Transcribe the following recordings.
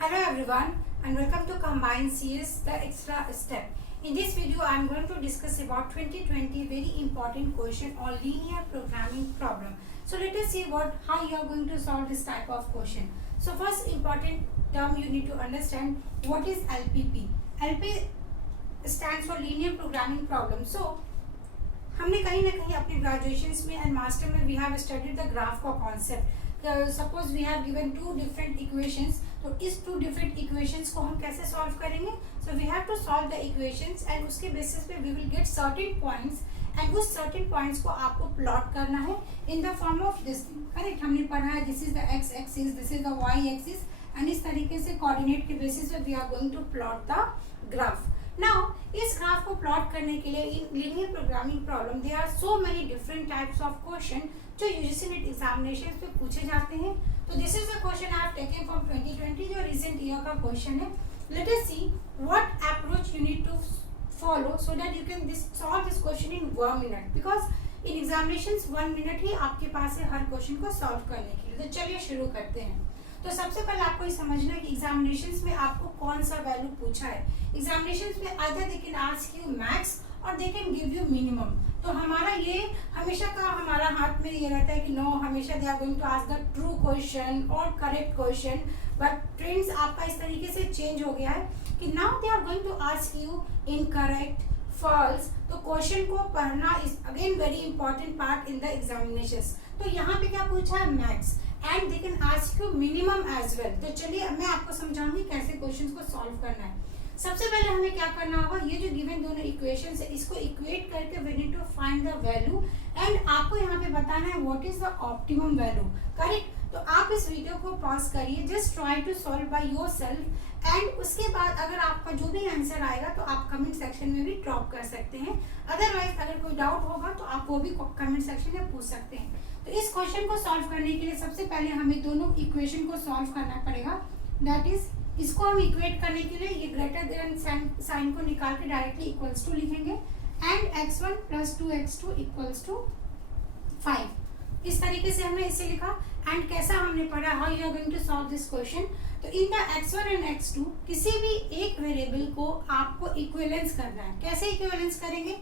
Hello everyone and welcome to CombineCS, the extra step. In this video, I am going to discuss about 2020 very important question on linear programming problem. So let us see how you are going to solve this type of question. So first important term you need to understand what is LPP. LP stands for linear programming problem. So हमने कहीं ना कहीं अपने graduations में and master में we have studied the graph का concept. Suppose we have given two different equations, तो इस टू डिफरेंट इक्वेशंस को हम कैसे सॉल्व करेंगे? So we have to solve the equations and उसके बेसिस पे we will get certain points and उस सर्टेन पॉइंट्स को आपको प्लॉट करना है in the form of this. Correct, हमने पढ़ा है this is the X axis, this is the Y axis and इस तरीके से कोऑर्डिनेट के बेसिस पे we are going to plot the graph. Now इस ग्राफ को प्लॉट करने के लिए in linear programming problem there are so many different types of question जो यूजीसी नेट एग्जामिनेशंस पे पूछे जाते हैं. तो this is the question I have taken from 2020 जो रिसेंट ईयर का क्वेश्चन है. Let us see what approach you need to follow so that you can solve this question in 1 minute, because in examinations 1 minute ही आपके पास है हर question को solve करने के लिए. तो चलिए शुरू करते हैं. तो सबसे पहले आपको ये समझना है कि एग्जामिनेशंस में आपको कौन सा वैल्यू पूछा है. एग्जामिनेशंस में either they can ask you max और they can give you minimum. तो हमारा ये हमेशा का हमारा हाथ में ये रहता है कि नो, हमेशा they are going to ask the true question और करेक्ट क्वेश्चन. बट ट्रेंड्स आपका इस तरीके से चेंज हो गया है कि now they are going to ask you incorrect, false. तो क्वेश्चन को पढ़ना is again very important part in the examinations. तो यहाँ पे क्या पूछा है? Max and they can ask you minimum as well. तो चलिए अब मैं आपको समझाऊंगी कैसे क्वेश्चंस को सॉल्व करना है. सबसे पहले हमें क्या करना होगा, ये जो गिवन दोनों इक्वेशंस है इसको इक्वेट करके we need to find the value and आपको यहाँ पे बताना है what is the optimum value. Correct. तो आप इस वीडियो को पॉज करिए, just try to solve by yourself and उसके बाद अगर आपका जो भी आंसर आएगा तो आप कमेंट सेक्शन में भी ड्रॉप कर सकते हैं. अदरवाइज अगर कोई डाउट होगा तो आप वो भी कमेंट सेक्शन में पूछ सकते हैं. तो इस क्वेश्चन को सॉल्व करने के लिए सबसे पहले हमें दोनों इक्वेशन को सॉल्व करना पड़ेगा. दैट इज इसको हम इक्वेट करने के लिए ये ग्रेटर देन साइन को निकाल के डायरेक्टली इक्वल्स टू लिखेंगे and x1 plus 2x2 equals to 5. इस तरीके से हमने इसे लिखा. एंड कैसा हमने पढ़ा, how you are going to solve this question. तो in the x1 and x2 किसी भी एक वेरिएबल को आपको इक्विवेलेंस करना है. कैसे इक्विवेलेंस करेंगे?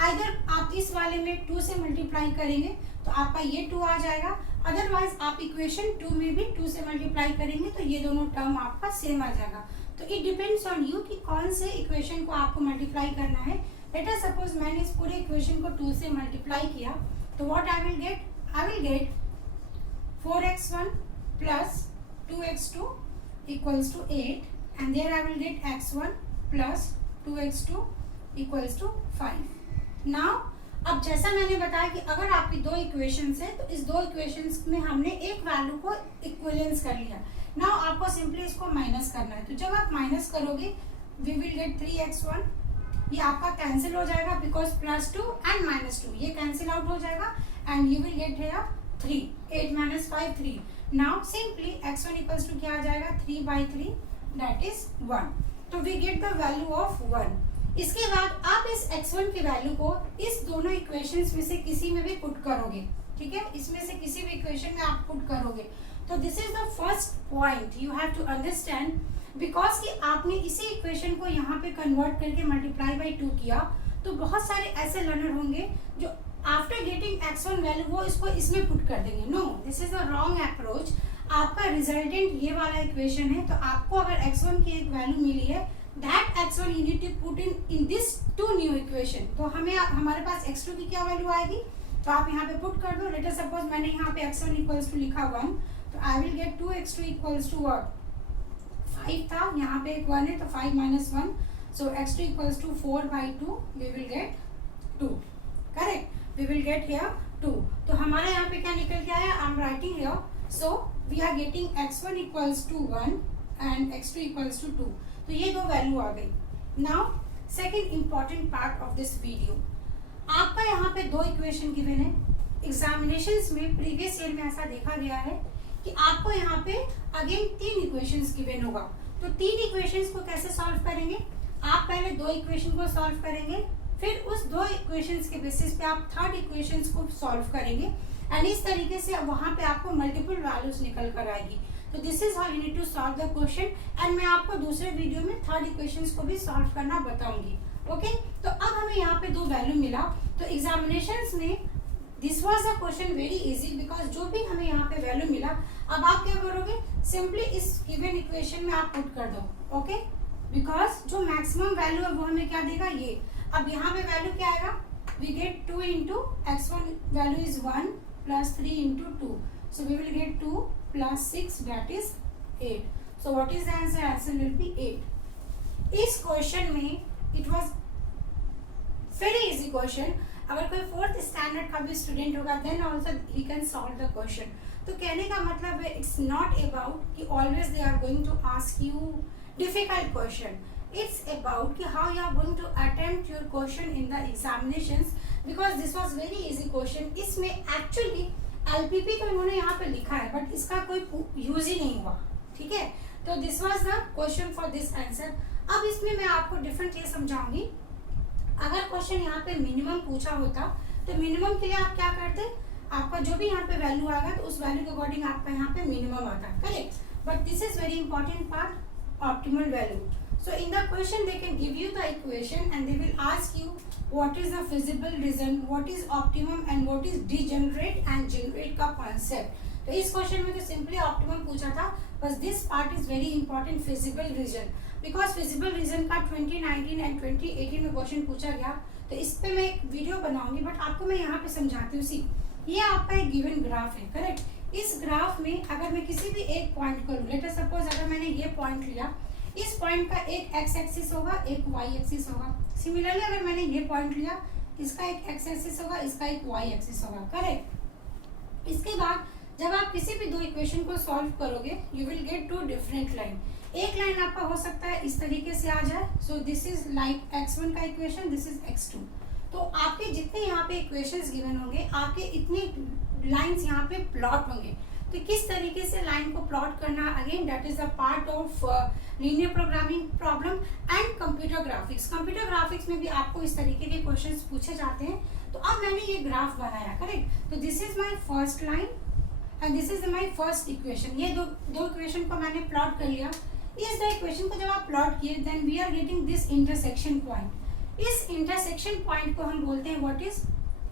आइदर आप इस वाले में 2 से मल्टीप्लाई करेंगे तो आपका ये 2 आ जाएगा. अदरवाइज आप इक्वेशन 2 में भी 2 से मल्टीप्लाई करेंगे तो ये दोनों टर्म आपका सेम आ जाएगा. तो इट डिपेंड्स ऑन यू कि कौन से इक्वेशन को आपको मल्टीप्लाई करना है. लेट अस सपोज मैंने इस पूरे इक्वेशन को 2 से मल्टीप्लाई किया तो what I will get? I will get 4x1 plus 2x2 equals to 8 and there I will get x1 plus 2x2 equals to 5. Now अब जैसा मैंने बताया कि अगर आपकी दो इक्वेशंस है तो इस दो इक्वेशंस में हमने एक वैल्यू को इक्विवेलेंस कर लिया. नाउ आपको सिंपली इसको माइनस करना है. तो जब आप माइनस करोगे वी विल गेट 3x1. ये आपका कैंसिल हो जाएगा बिकॉज प्लस 2 एंड माइनस 2 ये कैंसिल आउट हो जाएगा and you will get here 3. 8 minus 5 3. Now simply x1 equals to क्या आ जाएगा? 3/3 दैट इज 1. तो we get the value of 1. इसके बाद आप इस x1 की वैल्यू को इस दोनों इक्वेशंस में से किसी में भी पुट करोगे. ठीक है, इसमें से किसी भी इक्वेशन में आप पुट करोगे. तो this is the first point you have to understand, because कि आपने इसी इक्वेशन को यहाँ पे कन्वर्ट करके मल्टीप्लाई बाई 2 किया. तो बहुत सारे ऐसे लर्नर होंगे जो आफ्टर गेटिंग x1 वैल्यू वो इसको इसमें पुट कर देंगे. No, this is a wrong approach. आपका रिजल्टेंट ये वाला इक्वेशन है तो आपको अगर x1 की एक वैल्यू मिली है that x1 you need to put in this two new equation. तो हमें हमारे पास x2 की क्या वैल्यू आएगी तो आप यहाँ पे पुट कर दो. लेट अस सपोज मैंने यहाँ पे x1 इक्वल्स टू लिखा 1 तो I will get 2x2 equals to what? 5 था, यहाँ पे एक 1 है तो 5 minus 1 so x2 equals to 4/2 we will get 2. Correct, we will get here 2. तो हमारा यहाँ पे क्या निकल के आया? I am writing here. So we are getting x1 equals to 1 and x2 equals to 2. तो ये दो वैल्यू आ गई. Now second important part of this video, आपका यहाँ पे दो इक्वेशन गिवन है. एग्जामिनेशंस में प्रीवियस ईयर में ऐसा देखा गया है कि आपको यहाँ पे अगेन 3 इक्वेशंस गिवन होगा. तो 3 इक्वेशंस को कैसे सॉल्व करेंगे? आप पहले 2 इक्वेशन को सॉल्व करेंगे, फिर उस 2 इक्वेशंस के बेसिस पे आप थर्ड इक्वेशंस को सॉल्व करेंगे एंड इस तरीके से वहाँ पे आपको मल्टीपल वैल्यूज निकल कर आएगी. तो this is how you need to solve the question, and मैं आपको दूसरे वीडियो में थर्ड इक्वेशंस को भी सॉल्व करना बताऊंगी। ओके, तो अब हमें यहाँ पे 2 वैल्यू मिला, तो एग्जामिनेशंस में this was a question very easy, because जो भी हमें यहाँ पे वैल्यू मिला, अब आप क्या करोगे, सिंपली इस गिवन इक्वेशन में आप पुट कर दो। ओके, बिकॉज जो मैक्सिमम वैल्यू है वो हमें क्या देगा, ये। अब यहाँ पे वैल्यू क्या आएगा, we get 2 into x1 value is 1 plus 3 into 2, so we will get 2 plus 6, that is 8. So what is the answer? Answer will be 8. इस क्वेश्चन में it was very easy question. अगर कोई 4th स्टैंडर्ड का भी student होगा then also he can solve the question. तो कहने का मतलब है it's not about कि always they are going to ask you difficult question. It's about कि how you are going to attempt your question in the examinations, because this was very easy question. इसमें actually LPP तो इन्होंने यहाँ पे लिखा है, but इसका कोई यूज ही नहीं हुआ। ठीक है, तो this was the question for this answer. अब इसमें मैं आपको डिफरेंट ये समझाऊंगी। अगर क्वेश्चन यहाँ पे मिनिमम पूछा होता तो मिनिमम के लिए आप क्या करते, आपका जो भी यहाँ पे वैल्यू आएगा तो उस वैल्यू के अकॉर्डिंग आपका यहाँ पे मिनिमम आता, correct. But this is very important part, optimal value. So in the question they can give you the equation and they will ask you what is the feasible reason, what is optimum and what is degenerate and generate का concept। तो इस question में तो simply optimum पूछा था, बस this part is very important, feasible region, because feasible region का 2019 and 2018 में क्वेश्चन पूछा गया। तो इस पे मैं एक वीडियो बनाऊंगी, बट आपको मैं यहाँ पे समझाती हूँ। सी, ये आपका एक गिवन ग्राफ है, करेक्ट। इस ग्राफ में अगर मैं किसी भी एक पॉइंट करूँ, लेट अस सपोज अगर मैंने ये पॉइंट लिया, इस पॉइंट का एक एक्स एक्सिस होगा, एक वाई एक्सिस होगा। सिमिलरली अगर मैंने ये पॉइंट लिया, इसका एक एक्स एक्सिस होगा, इसका एक वाई एक्सिस होगा, करेक्ट। इसके बाद जब आप किसी भी 2 इक्वेशन को सॉल्व करोगे, you will get 2 different line. एक लाइन आपका हो सकता है इस तरीके से आ जाए, सो दिस इज लाइक x1 का इक्वेशन, दिस इज x2। तो आपके जितने यहाँ पे इक्वेशंस गिवन होंगे, आपके इतने लाइंस यहाँ पे प्लॉट होंगे। तो किस तरीके से लाइन को प्लॉट करना, again that is a part of linear programming problem and computer graphics. Computer graphics में भी आपको इस तरीके के क्वेश्चंस पूछे जाते हैं। तो अब मैंने ये ग्राफ बनाया, करेक्ट। तो this is my first line and this is my first equation. ये दो इक्वेशन को मैंने प्लॉट कर लिया। इस 2 इक्वेशन को जब आप प्लॉट किए, then we are getting this intersection point. इस इंटरसेक्शन पॉइंट को हम बोलते हैं what is,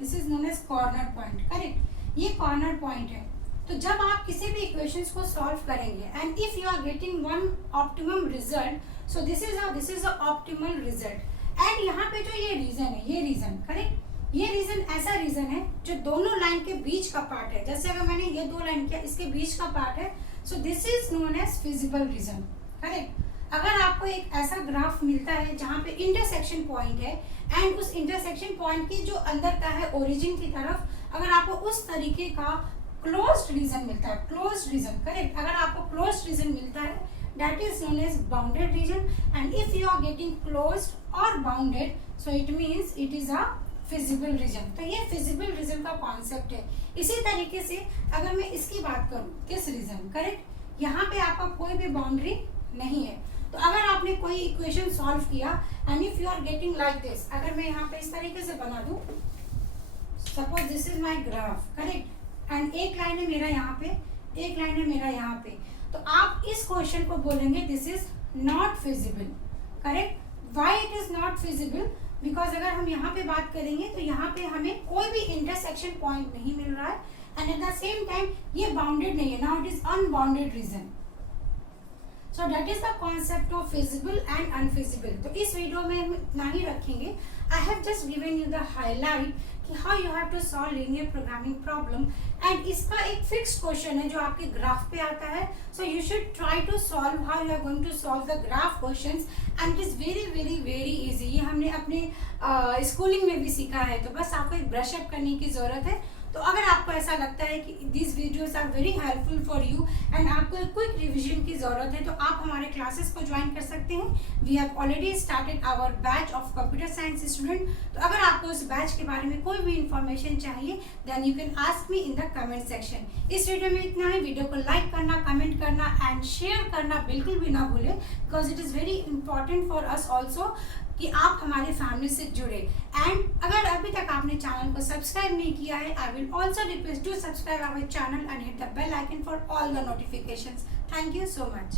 this is known as corner point, correct. ये कॉर्नर पॉइंट है। तो जब आप किसी भी इक्वेशंस को सॉल्व करेंगे and if you are getting one optimum result, so this is a optimal result. And यहाँ पे जो ये रीजन है, ये रीजन, करेक्ट, ये रीजन ऐसा रीजन है जो दोनों लाइन के बीच का पार्ट है। जैसे अगर मैंने ये 2 लाइन किया, इसके बीच का पार्ट है, so this is known as feasible region, correct. अगर आपको एक ऐसा ग्राफ मिलता है जहाँ पे इंटरसेक्शन पॉइंट है एंड उस इंटरसेक्शन पॉइंट की जो अंदर का है ओरिजिन की तरफ, अगर आपको उस तरीके का क्लोज्ड रीजन मिलता है, क्लोज्ड रीजन, करेक्ट। अगर आपको क्लोज्ड रीजन मिलता है, that is known as bounded region. And if you are getting closed और bounded, so it means it is a feasible region. तो ये फिजिबल रीजन का कॉन्सेप्ट है। इसी तरीके से अगर मैं इसकी बात करूं, किस रीजन, करेक्ट, यहाँ पे आपका कोई भी बाउंड्री नहीं है। तो अगर आपने कोई इक्वेशन सॉल्व किया and if you are getting like this, अगर मैं यहाँ पे इस तरीके से बना दूं, suppose this is my graph, correct, and एक लाइन है मेरा यहाँ पे, एक लाइन है मेरा यहाँ पे, तो आप इस क्वेश्चन को बोलेंगे this is not feasible, correct. Why it is not feasible, because अगर हम यहाँ पे बात करेंगे तो यहाँ पे हमें कोई भी इंटरसेक्शन पॉइंट नहीं मिल रहा है and at the same time ये बाउंडेड नहीं है, now it is unbounded region. So that is the concept of feasible and unfeasible. तो इस वीडियो में हम इतना ही रखेंगे। I have just given you the highlight कि how you have to solve linear programming problem, and इसका एक फिक्स्ड क्वेश्चन है जो आपके ग्राफ पे आता है। So you should try to solve how you are going to solve the graph questions, and it is very very very easy. ये हमने अपने स्कूलिंग में भी सीखा है, तो बस आपको एक ब्रश अप करने की जरूरत है। तो अगर आपको ऐसा लगता है कि these videos are very helpful for you and आपको एक क्विक रिविजन की ज़रूरत है, तो आप हमारे क्लासेस को ज्वाइन कर सकते हैं। We have already started our batch of computer science student। तो अगर आपको उस बैच के बारे में कोई भी इंफॉर्मेशन चाहिए, then you can ask me in the comment section। इस वीडियो में इतना ही। वीडियो को लाइक करना, कमेंट करना एंड शेयर करना बिल्कुल भी ना भूलें, because it is very important for us also कि आप हमारे फैमिली से जुड़े। एंड अगर अभी तक आपने चैनल को सब्सक्राइब नहीं किया है, I will also request to subscribe our channel and hit the bell icon for all the notifications. Thank you so much.